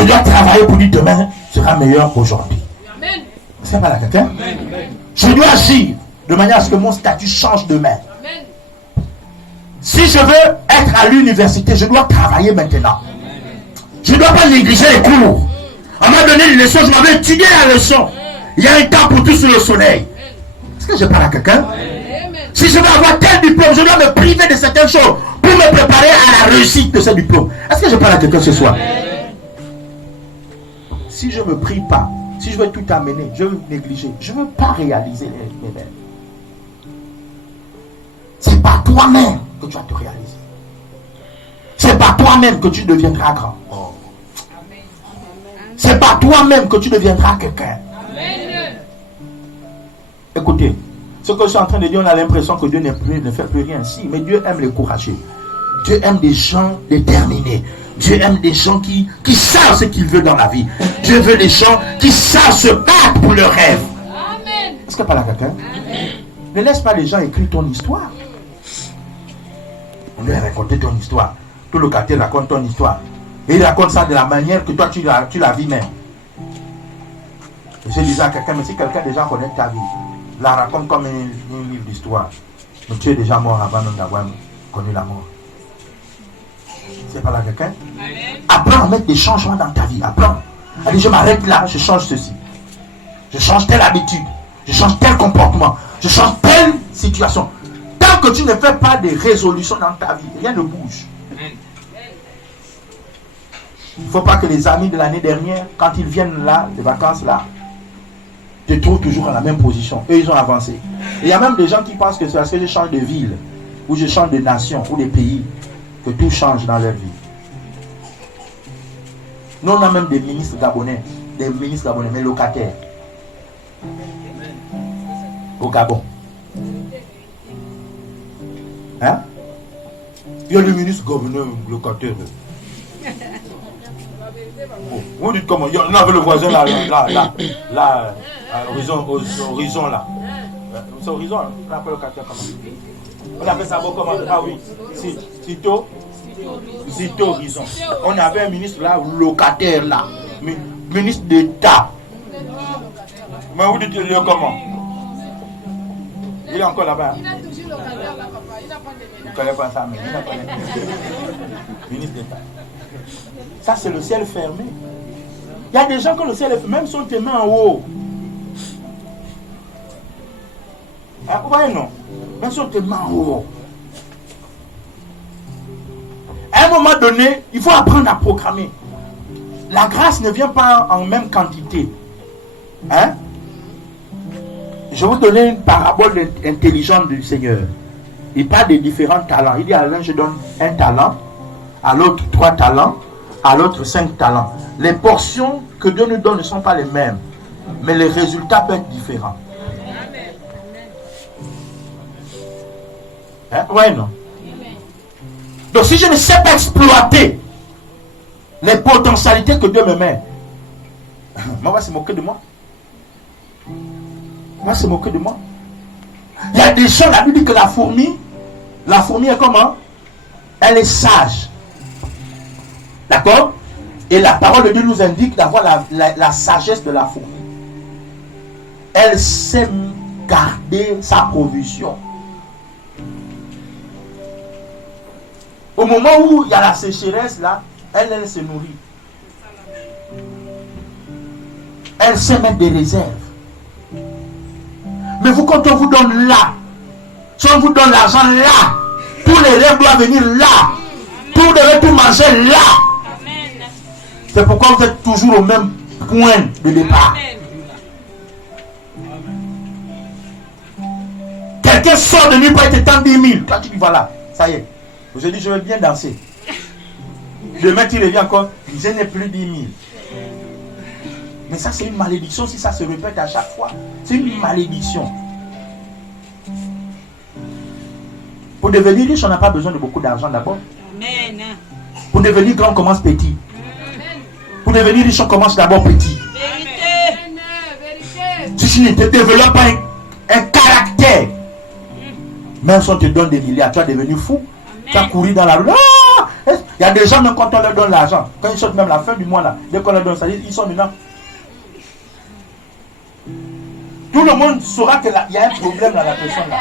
Je dois travailler pour dire demain sera meilleur qu'aujourd'hui. C'est pas là quelqu'un? Je dois agir de manière à ce que mon statut change demain. Si je veux être à l'université, je dois travailler maintenant. Je ne dois pas négliger les cours. On m'a donné une leçon, je m'avais étudié la leçon. Il y a un temps pour tout sous le soleil. Est-ce que je parle à quelqu'un? Si je veux avoir tel diplôme, je dois me priver de certaines choses pour me préparer à la réussite de ce diplôme. Est-ce que je parle à quelqu'un ce soir? Si je ne me prie pas, si je veux tout amener, je veux négliger, je ne veux pas réaliser mes rêves. C'est pas toi-même que tu vas te réaliser. C'est pas toi-même que tu deviendras grand. Oh. C'est pas toi-même que tu deviendras quelqu'un. Écoutez, ce que je suis en train de dire, on a l'impression que Dieu ne fait plus rien. Si, mais Dieu aime les courageux. Dieu aime des gens déterminés. Dieu aime des gens qui savent ce qu'ils veulent dans la vie. Dieu veut des gens qui savent se battre pour leurs rêves. Est-ce que pas là quelqu'un? Ne laisse pas les gens écrire ton histoire. On lui a raconté ton histoire. Tout le quartier raconte ton histoire. Et il raconte ça de la manière que toi tu la vis même. Je disais à quelqu'un, mais si quelqu'un déjà connaît ta vie, la raconte comme un livre d'histoire. Mais tu es déjà mort avant même d'avoir connu la mort. C'est pas là quelqu'un? Apprends à mettre des changements dans ta vie. Apprends. Allez, je m'arrête là, je change ceci. Je change telle habitude. Je change tel comportement. Je change telle situation. Tant que tu ne fais pas de résolutions dans ta vie, rien ne bouge. Il ne faut pas que les amis de l'année dernière, quand ils viennent là, les vacances là, te trouvent toujours dans la même position. Eux, ils ont avancé. Et il y a même des gens qui pensent que c'est parce que je change de ville, ou je change de nation, ou de pays, que tout change dans leur vie. Nous, on a même des ministres gabonais, mais locataires. Au Gabon. Hein? Il y a le ministre gouverneur locataire. Oh, vous dites comment? On avait le voisin là, horizon là. C'est horizon, on appelle locataire comment? On appelle ça comment? Ah oui, Zito horizon. On avait un ministre là, locataire là, ministre d'État. Mais vous dites comment? Il est encore là-bas. Il a toujours locataire là, papa. Il n'a pas de ménage. Il ne connaît pas ça, mais il n'a pas de ministre d'État. Ça, c'est le ciel fermé. Il y a des gens que le ciel est fermé, même sont tes mains en haut. Vous voyez, non? Même sont tes mains en haut. À un moment donné, il faut apprendre à programmer. La grâce ne vient pas en même quantité. Hein? Je vais vous donner une parabole intelligente du Seigneur. Il parle de différents talents. Il dit à l'un, je donne un talent, à l'autre 3 talents, à l'autre 5 talents. Les portions que Dieu nous donne ne sont pas les mêmes, mais les résultats peuvent être différents. Hein? Ouais, non? Donc si je ne sais pas exploiter les potentialités que Dieu me met, on va se moquer de moi. On va se moquer de moi. Il y a des gens, la Bible dit que la fourmi est comment? Elle est sage. D'accord? Et la parole de Dieu nous indique d'avoir la sagesse de la fourmi. Elle sait garder sa provision. Au moment où il y a la sécheresse là, elle se nourrit. Elle sait mettre des réserves. Mais vous, quand on vous donne là, si on vous donne l'argent là, tous les rêves doivent venir là. Vous devez tout manger là. C'est pourquoi vous êtes toujours au même point de départ. Quelqu'un sort de nuit pour être tant 10 000. Toi tu dis voilà, ça y est. Aujourd'hui je veux bien danser. Demain tu reviens encore, je n'ai plus 10 000. Mais ça c'est une malédiction si ça se répète à chaque fois. C'est une malédiction. Pour devenir riche, on n'a pas besoin de beaucoup d'argent d'abord. Amen. Pour devenir grand, on commence petit. Amen. Pour devenir riche, on commence d'abord petit. Vérité. Si tu ne te développes pas un caractère, même si on te donne des milliards, tu vas devenir fou. Amen. Tu vas courir dans la rue. Ah, Il y a des gens, même quand on leur donne l'argent, quand ils sortent même la fin du mois, là, dès qu'on leur donne ça, ils sont dedans. Tout le monde saura qu'il y a un problème dans la personne là.